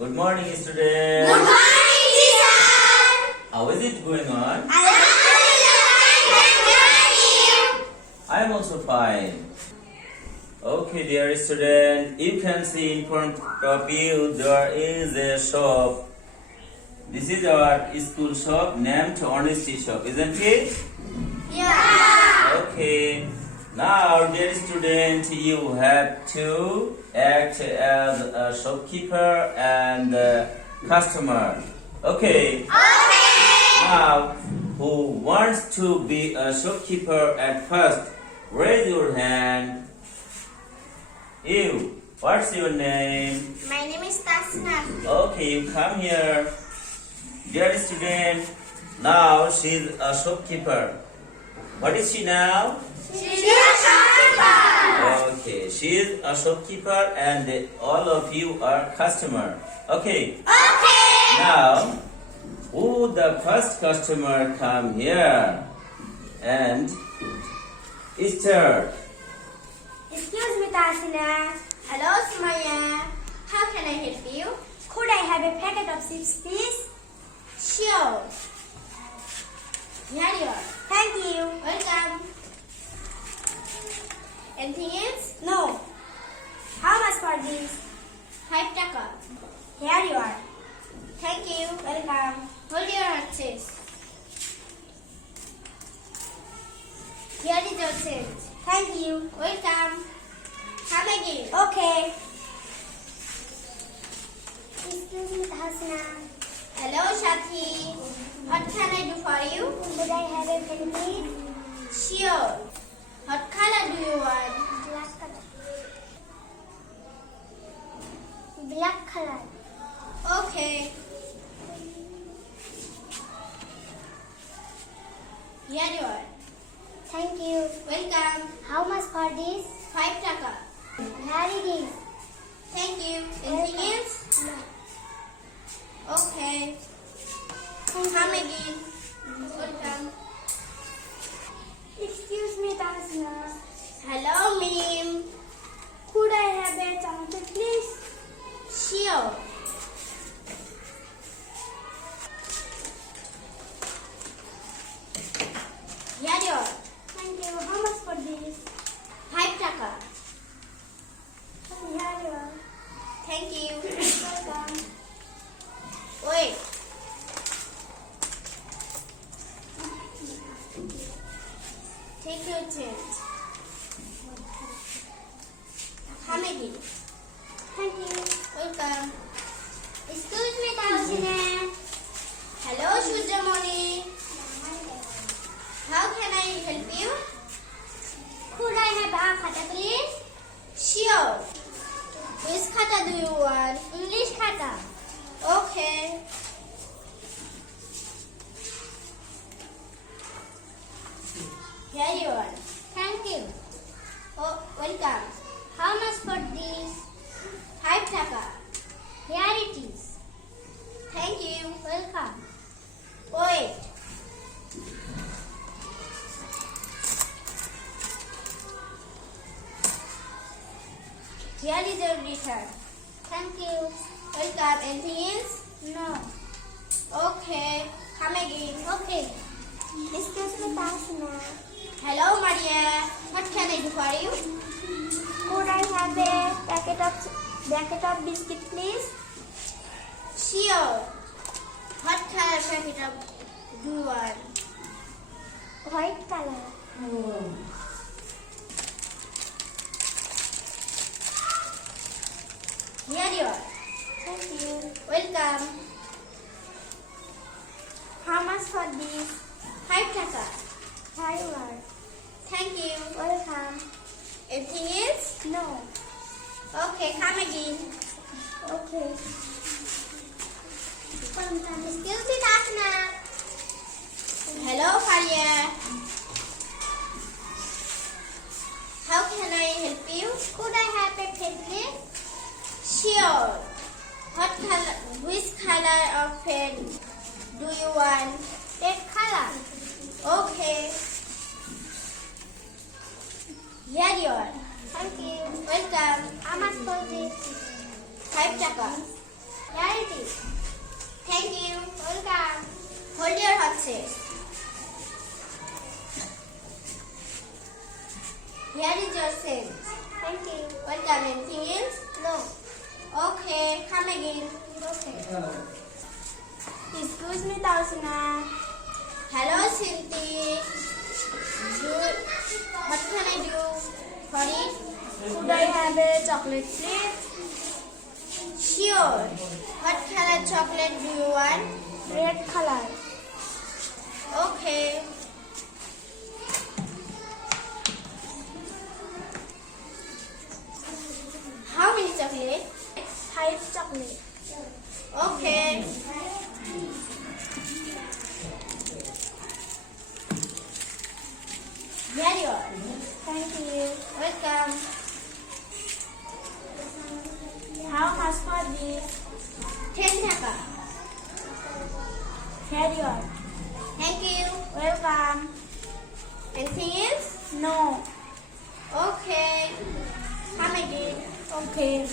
Good morning, student. Good morning, teacher. How is it going on? Alhamdulillah. I am also fine. Okay, dear student, you can see in front of you there is a shop. This is our school shop named Honesty Shop, isn't it? Yeah. Okay. Now, dear student, you have to act as a shopkeeper and a customer. Okay. Okay. Now, who wants to be a shopkeeper at first? Raise your hand. You. What's your name? My name is Tasna. Okay, you come here. Dear student, now she's a shopkeeper. What is she now? She's a shopkeeper. Okay, she is a shopkeeper and all of you are customer. Okay, Okay. now who the first customer come here and start. Excuse me, Tasna. Hello, Sumaya. How can I help you? Could I have a packet of chips, please? Sure. Here you are. Thank you. Welcome. Anything else? No. How much for this? 5 taka. Here you are. Thank you. Welcome. Hold your change. Here is your change. Thank you. Welcome. Come again. Okay. Excuse me, Hasna. Hello, Shati. What can I do for you? Could I have a pen, please? Sure. What color do you want? Black color. Black color. Okay. Here you are. Thank you. Welcome. How much for this? 5 taka. Here it is. Thank you. Anything else? No. Okay. Come again. Welcome. Excuse me, Tasna. Hello, ma'am. Could I have a chocolate, please? Sure. Here you are. Thank you. How much for this? 5 taka. Here you are. Thank you. Welcome. Wait. Take your change. Come again. Thank you. Welcome. Excuse me, Tasna. Hello, Shujamoni. How can I help you? Could I have a khata, please? Sure. Which khata do you want? English khata. Okay. Here you are. Thank you. Oh, welcome. How much for this? 5 taka. Here it is. Thank you. Welcome. Wait. Here is your return. Thank you. Welcome. Anything else? No. Okay. Come again. Okay. Excuse me, Tasna. Hello, Maria. What can I do for you? Could I have a packet of biscuit, please? Sure. What color packet of do you want? White color. Here you are. Thank you. Welcome. How much for this? 5 taka. Here you are. Thank you. Welcome. Anything else? No. Okay, come again. Okay. Excuse me, Tasna. Hello, Faria. How can I help you? Could I have a pen, please? Sure. What color? Which color of pen do you want? Red color. Okay. Here you are. Thank you. Welcome. How much for this? 5 taka. Here it is. Thank you. Welcome. Hold your horses. Here is your change. Thank you. Welcome. Anything else? No. Okay. Come again. Okay. Excuse me, Tausina. Hello, Cynthia. What can I do for it? Could I have a chocolate, please? Sure. What color chocolate do you want? Red color. Okay. How many chocolate? 5 chocolate. Okay. Here you are. Thank you. Welcome. How much for this? 10 taka. Here you are. Thank you. Welcome. Anything else? No. Okay. Come again. Okay.